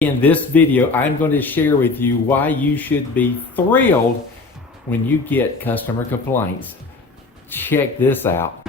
In this video, I'm going to share with you why you should be thrilled when you get customer complaints. Check this out.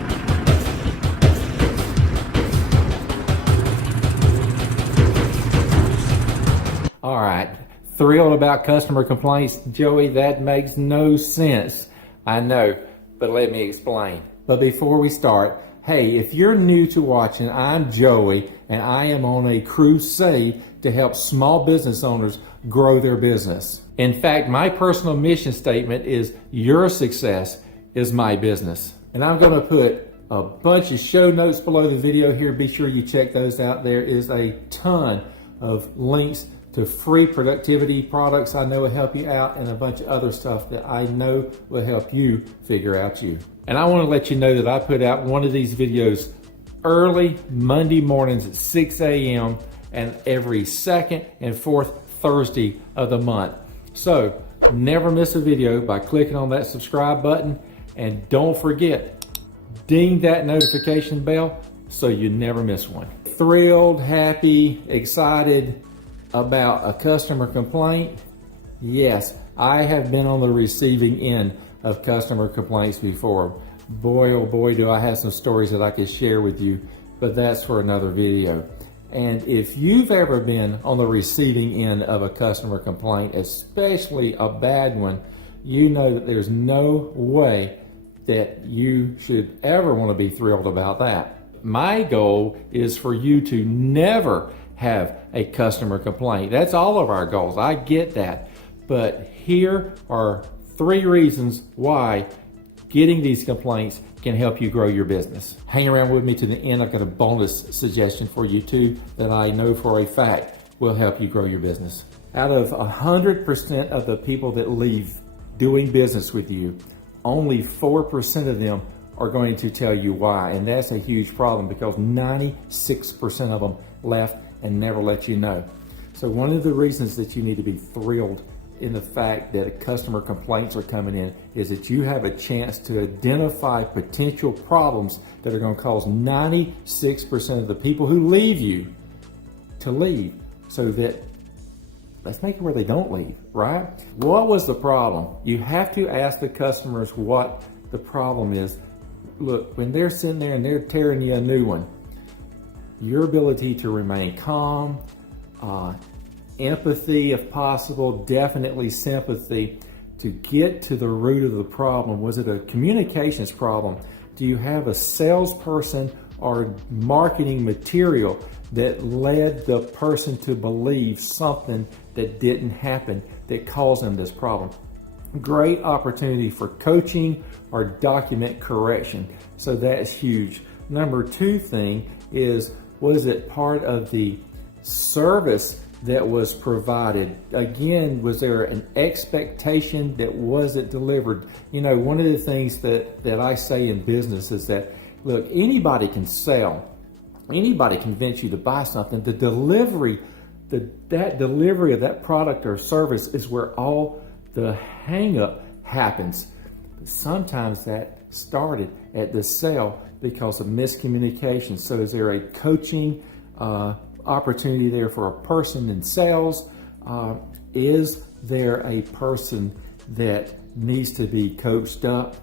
All right, thrilled about customer complaints? Joey, that makes no sense. I know, but let me explain. But before we start, hey, if you're new to watching, I'm Joey, and I am on a crusade to help small business owners grow their business. In fact, my personal mission statement is your success is my business. And I'm going to put a bunch of show notes below the video here. Be sure you check those out. There is a ton of links to free productivity products I know will help you out, and a bunch of other stuff that I know will help you figure out you. And I want to let you know that I put out one of these videos early Monday mornings at 6 a.m. and every second and fourth Thursday of the month. So never miss a video by clicking on that subscribe button, and don't forget, ding that notification bell so you never miss one. Thrilled, happy, excited about a customer complaint? Yes, I have been on the receiving end of customer complaints before. Boy, oh boy, do I have some stories that I could share with you, but that's for another video. And if you've ever been on the receiving end of a customer complaint, especially a bad one, you know that there's no way that you should ever want to be thrilled about that. My goal is for you to never have a customer complaint. That's all of our goals. I get that. But here are 3 reasons why getting these complaints can help you grow your business. Hang around with me to the end. I've got a bonus suggestion for you too that I know for a fact will help you grow your business. Out of 100% of the people that leave doing business with you, only 4% of them are going to tell you why. And that's a huge problem because 96% of them left and never let you know. So one of the reasons that you need to be thrilled in the fact that customer complaints are coming in is that you have a chance to identify potential problems that are going to cause 96% of the people who leave you to leave, so that let's make it where they don't leave, right? What was the problem? You have to ask the customers what the problem is. Look, when they're sitting there and they're tearing you a new one, your ability to remain calm, empathy if possible, definitely sympathy, to get to the root of the problem. Was it a communications problem? Do you have a salesperson or marketing material that led the person to believe something that didn't happen that caused them this problem? Great opportunity for coaching or document correction. So that's huge. Number 2 thing is, was it part of the service that was provided? Again, was there an expectation that wasn't delivered? You know, one of the things that I say in business is that, look, anybody can sell. Anybody can convince you to buy something. The delivery, that delivery of that product or service is where all the hang-up happens. Sometimes that started at the sale because of miscommunication. So is there a coaching opportunity there for a person in sales? Is there a person that needs to be coached up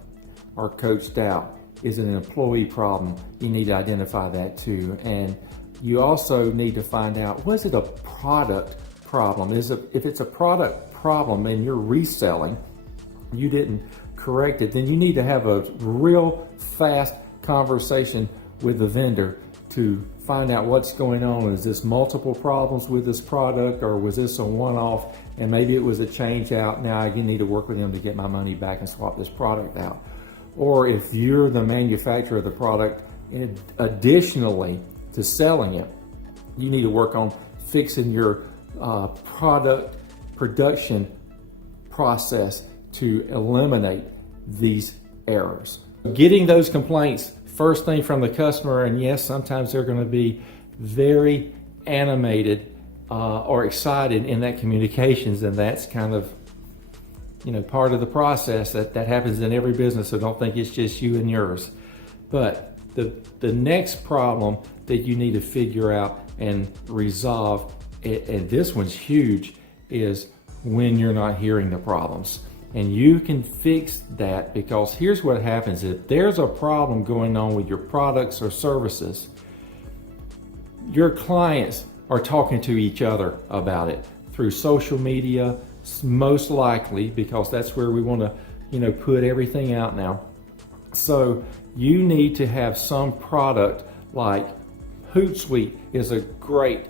or coached out? Is it an employee problem? You need to identify that too. And you also need to find out, was it a product problem? If it's a product problem and you're reselling, you didn't correct it, then you need to have a real fast conversation with the vendor to find out what's going on. Is this multiple problems with this product, or was this a one-off and maybe it was a change out? Now I need to work with them to get my money back and swap this product out. Or if you're the manufacturer of the product, additionally to selling it, you need to work on fixing your product production process to eliminate these errors. Getting those complaints first thing from the customer, and yes, sometimes they're going to be very animated or excited in that communications, and that's kind of, you know, part of the process that happens in every business. So don't think it's just you and yours. But the next problem that you need to figure out and resolve and this one's huge, is when you're not hearing the problems. And you can fix that, because here's what happens. If there's a problem going on with your products or services, your clients are talking to each other about it through social media, most likely, because that's where we want to, put everything out now. So you need to have some product like Hootsuite is a great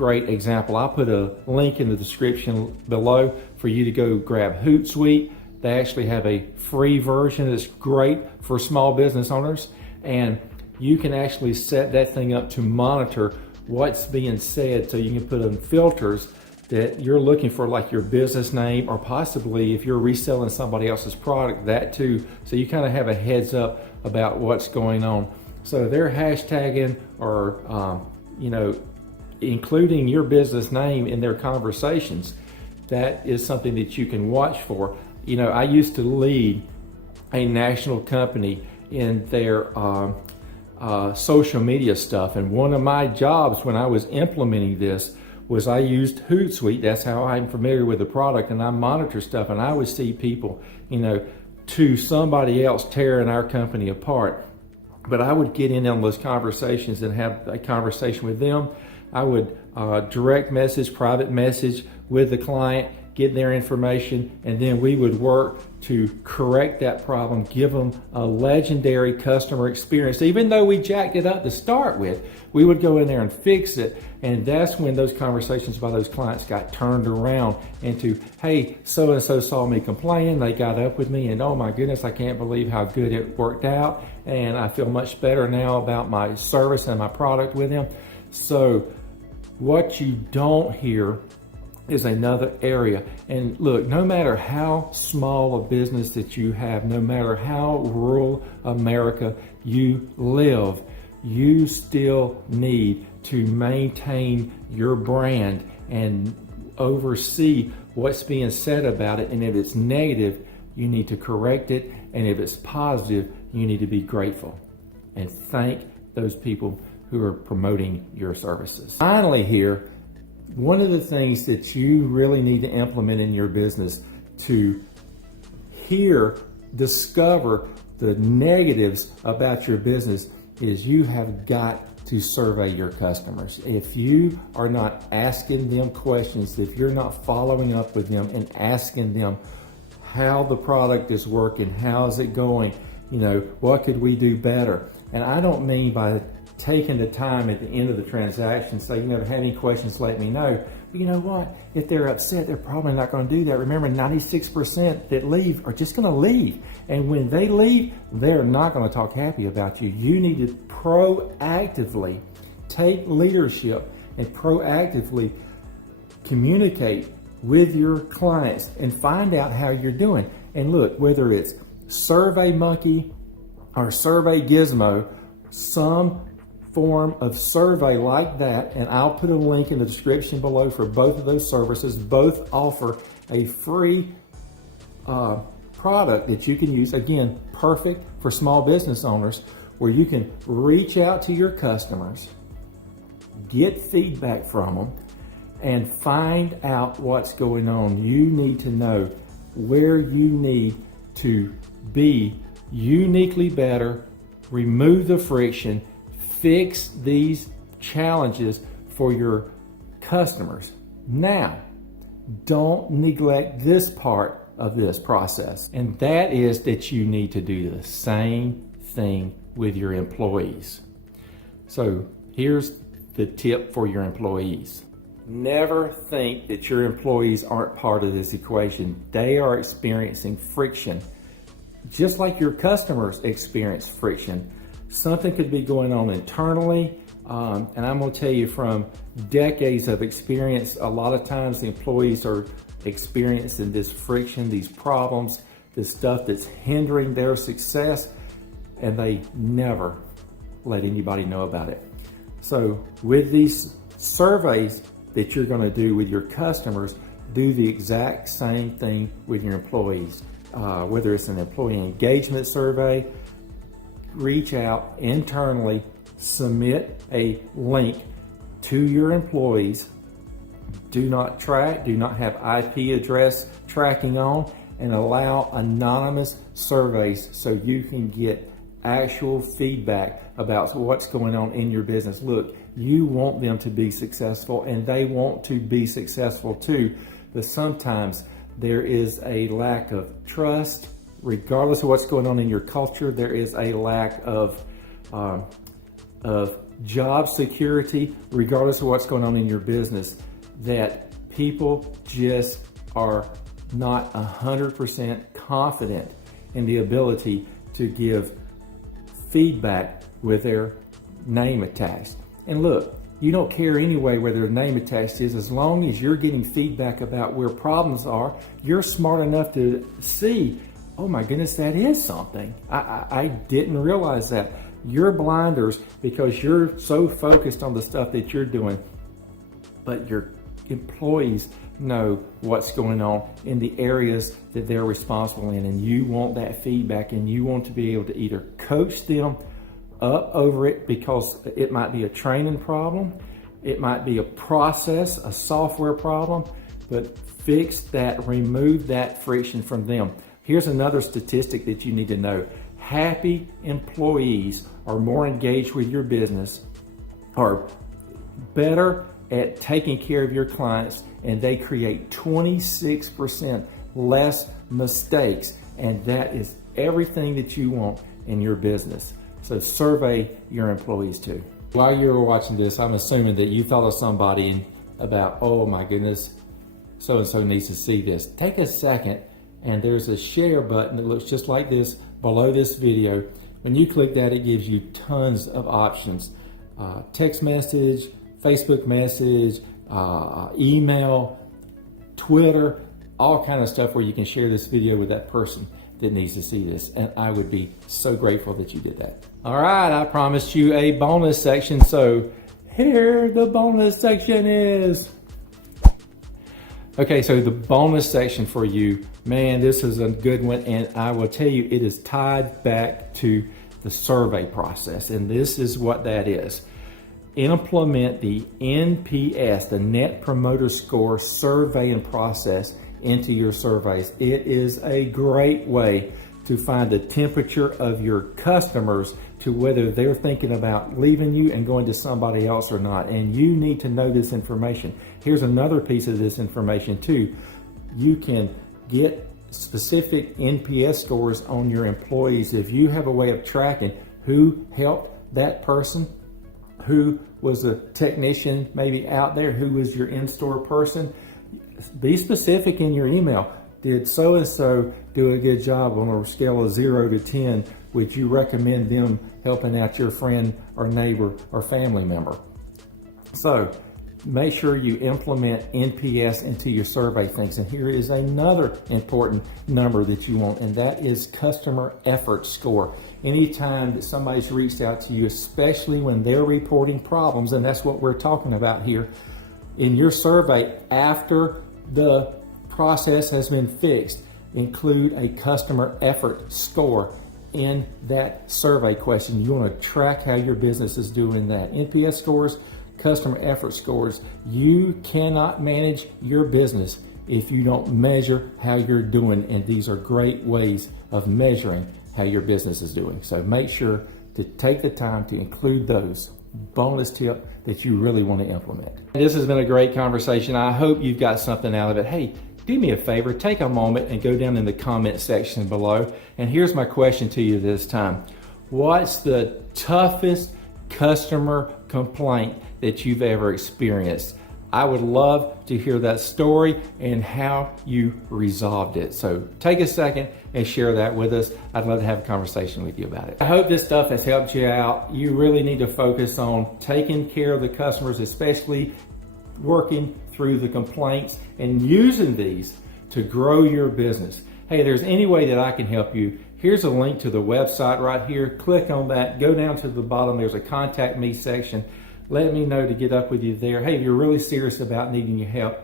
example. I'll put a link in the description below for you to go grab Hootsuite. They actually have a free version that's great for small business owners, and you can actually set that thing up to monitor what's being said, so you can put in filters that you're looking for, like your business name, or possibly if you're reselling somebody else's product, that too, so you kind of have a heads up about what's going on. So they're hashtagging or including your business name in their conversations. That is something that you can watch for. I used to lead a national company in their social media stuff, and one of my jobs when I was implementing this was I used Hootsuite. That's how I'm familiar with the product, and I monitor stuff, and I would see people, to somebody else tearing our company apart. But I would get in on those conversations and have a conversation with them. I would direct message, private message with the client, get their information, and then we would work to correct that problem, give them a legendary customer experience. Even though we jacked it up to start with, we would go in there and fix it. And that's when those conversations by those clients got turned around into, hey, so-and-so saw me complaining, they got up with me, and oh my goodness, I can't believe how good it worked out, and I feel much better now about my service and my product with them. So what you don't hear is another area. And look, no matter how small a business that you have, no matter how rural America you live, you still need to maintain your brand and oversee what's being said about it. And if it's negative, you need to correct it. And if it's positive, you need to be grateful and thank those people who are promoting your services. Finally here, one of the things that you really need to implement in your business to discover the negatives about your business is you have got to survey your customers. If you are not asking them questions, if you're not following up with them and asking them how the product is working, how is it going, what could we do better? And I don't mean by taking the time at the end of the transaction, say, if you have any questions, let me know. But you know what? If they're upset, they're probably not going to do that. Remember, 96% that leave are just going to leave. And when they leave, they're not going to talk happy about you. You need to proactively take leadership and proactively communicate with your clients and find out how you're doing. And look, whether it's SurveyMonkey or Survey Gizmo, some form of survey like that, and I'll put a link in the description below for both of those services. Both offer a free product that you can use, again, perfect for small business owners, where you can reach out to your customers, get feedback from them, and find out what's going on. You need to know where you need to be uniquely better, remove the friction, fix these challenges for your customers. Now, don't neglect this part of this process, and that is that you need to do the same thing with your employees. So here's the tip for your employees. Never think that your employees aren't part of this equation. They are experiencing friction, just like your customers experience friction. Something could be going on internally, and I'm going to tell you from decades of experience, a lot of times the employees are experiencing this friction, these problems, this stuff that's hindering their success, and they never let anybody know about it. So with these surveys that you're going to do with your customers, do the exact same thing with your employees. Whether it's an employee engagement survey, reach out internally, submit a link to your employees do not track, do not have IP address tracking on, and allow anonymous surveys so you can get actual feedback about what's going on in your business. Look, you want them to be successful and they want to be successful too, but sometimes there is a lack of trust. Regardless of what's going on in your culture, there is a lack of job security, regardless of what's going on in your business, that people just are not 100% confident in the ability to give feedback with their name attached. And look, you don't care anyway where their name attached is, as long as you're getting feedback about where problems are. You're smart enough to see, oh my goodness, that is something. I didn't realize that. You're blinders because you're so focused on the stuff that you're doing, but your employees know what's going on in the areas that they're responsible in, and you want that feedback, and you want to be able to either coach them up over it, because it might be a training problem, it might be a process, a software problem, but fix that, remove that friction from them. Here's another statistic that you need to know. Happy employees are more engaged with your business, are better at taking care of your clients, and they create 26% less mistakes, and that is everything that you want in your business. So survey your employees too. While you were watching this, I'm assuming that you thought of somebody about, oh my goodness, so-and-so needs to see this. Take a second, and there's a share button that looks just like this below this video. When you click that, it gives you tons of options. Text message, Facebook message, email, Twitter, all kind of stuff where you can share this video with that person that needs to see this. And I would be so grateful that you did that. All right, I promised you a bonus section, so here the bonus section is. Okay, so the bonus section for you, man, this is a good one, and I will tell you, it is tied back to the survey process, and this is what that is. Implement the NPS, the Net Promoter Score survey and process into your surveys. It is a great way to find the temperature of your customers to whether they're thinking about leaving you and going to somebody else or not. And you need to know this information. Here's another piece of this information too. You can get specific NPS scores on your employees if you have a way of tracking who helped that person, who was a technician maybe out there, who was your in-store person. Be specific in your email. Did so-and-so do a good job on a scale of 0 to 10? Would you recommend them helping out your friend or neighbor or family member? So make sure you implement NPS into your survey things. And here is another important number that you want, and that is customer effort score. Anytime that somebody's reached out to you, especially when they're reporting problems, and that's what we're talking about here, in your survey after the process has been fixed, include a customer effort score in that survey question. You want to track how your business is doing that. NPS scores, customer effort scores. You cannot manage your business if you don't measure how you're doing, and these are great ways of measuring how your business is doing. So make sure to take the time to include those. Bonus tip that you really want to implement. This has been a great conversation. I hope you've got something out of it. Hey, do me a favor, take a moment and go down in the comment section below. And here's my question to you this time. What's the toughest customer complaint that you've ever experienced? I would love to hear that story and how you resolved it. So take a second and share that with us. I'd love to have a conversation with you about it. I hope this stuff has helped you out. You really need to focus on taking care of the customers, especially working through the complaints and using these to grow your business. Hey, if there's any way that I can help you, here's a link to the website right here. Click on that, go down to the bottom. There's a contact me section. Let me know to get up with you there. Hey, if you're really serious about needing your help,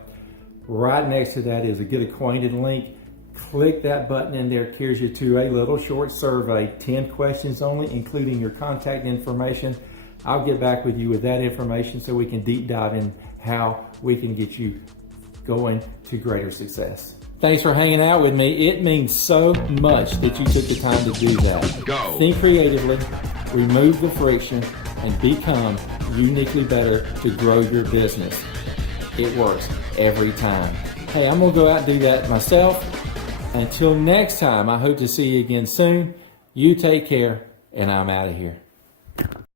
right next to that is a get acquainted link. Click that button in there. It carries you to a little short survey, 10 questions only, including your contact information. I'll get back with you with that information so we can deep dive in how we can get you going to greater success. Thanks for hanging out with me. It means so much that you took the time to do that. Go. Think creatively, remove the friction, and become uniquely better to grow your business. It works every time. Hey, I'm gonna go out and do that myself. Until next time, I hope to see you again soon. You take care, and I'm out of here.